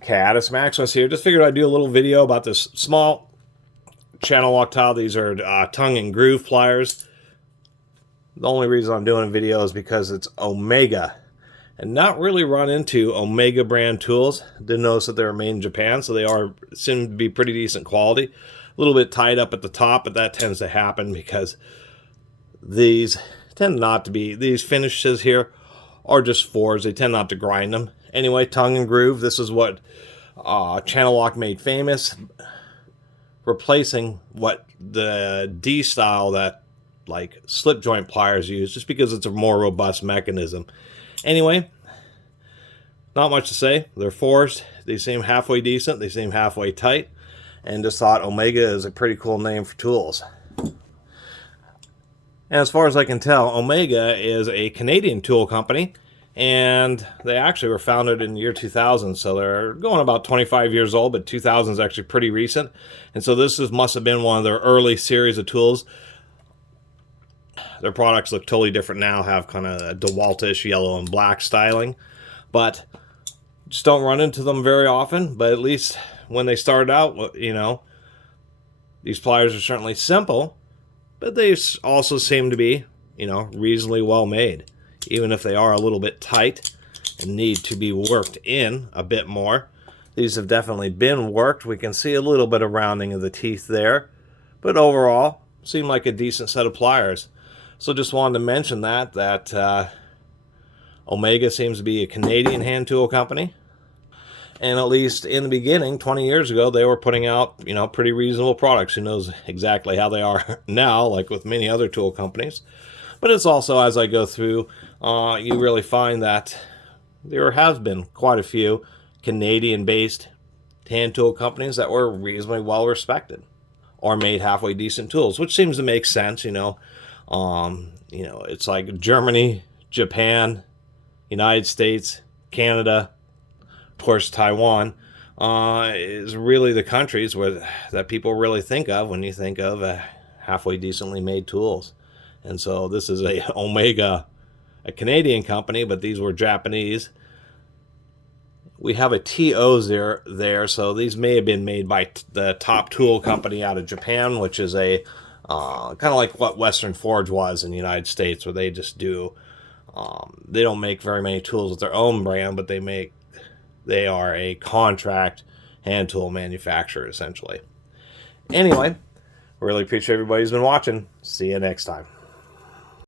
Catus, Maximus here. Just figured I'd do a little video about this small channel lock tile. These are tongue and groove pliers. The only reason I'm doing a video is because it's Omega, and not really run into Omega brand tools. Did notice that they were made in Japan, so they seem to be pretty decent quality. A little bit tied up at the top, but that tends to happen because these tend not to be, these finishes here are just fours. They tend not to grind them. Anyway, tongue and groove, this is what Channel Lock made famous, replacing what the D style that like slip joint pliers use, just because it's a more robust mechanism. Anyway, not much to say. They're fours. They seem halfway decent. They seem halfway tight. And just thought Omega is a pretty cool name for tools. And as far as I can tell, Omega is a Canadian tool company. And they actually were founded in the year 2000. So they're going about 25 years old, but 2000 is actually pretty recent. And so this must have been one of their early series of tools. Their products look totally different now, have kind of a DeWalt-ish yellow and black styling, but just don't run into them very often. But at least when they started out, you know, these pliers are certainly simple, but they also seem to be, you know, reasonably well made, even if they are a little bit tight and need to be worked in a bit more. These have definitely been worked. We can see a little bit of rounding of the teeth there, but overall seem like a decent set of pliers. So just wanted to mention that Omega seems to be a Canadian hand tool company. And at least in the beginning, 20 years ago, they were putting out, you know, pretty reasonable products. Who knows exactly how they are now, like with many other tool companies. But it's also, as I go through, you really find that there have been quite a few Canadian-based hand tool companies that were reasonably well respected or made halfway decent tools, which seems to make sense, you know. It's like Germany, Japan, United States, Canada, of course Taiwan, is really the countries that people really think of when you think of halfway decently made tools. And so this is a Omega, a Canadian company, but these were Japanese. We have a TO there, so these may have been made by the top tool company out of Japan, which is a kind of like what Western Forge was in the United States, where they just do, they don't make very many tools with their own brand, but they are a contract hand tool manufacturer, essentially. Anyway, really appreciate everybody who's been watching. See you next time.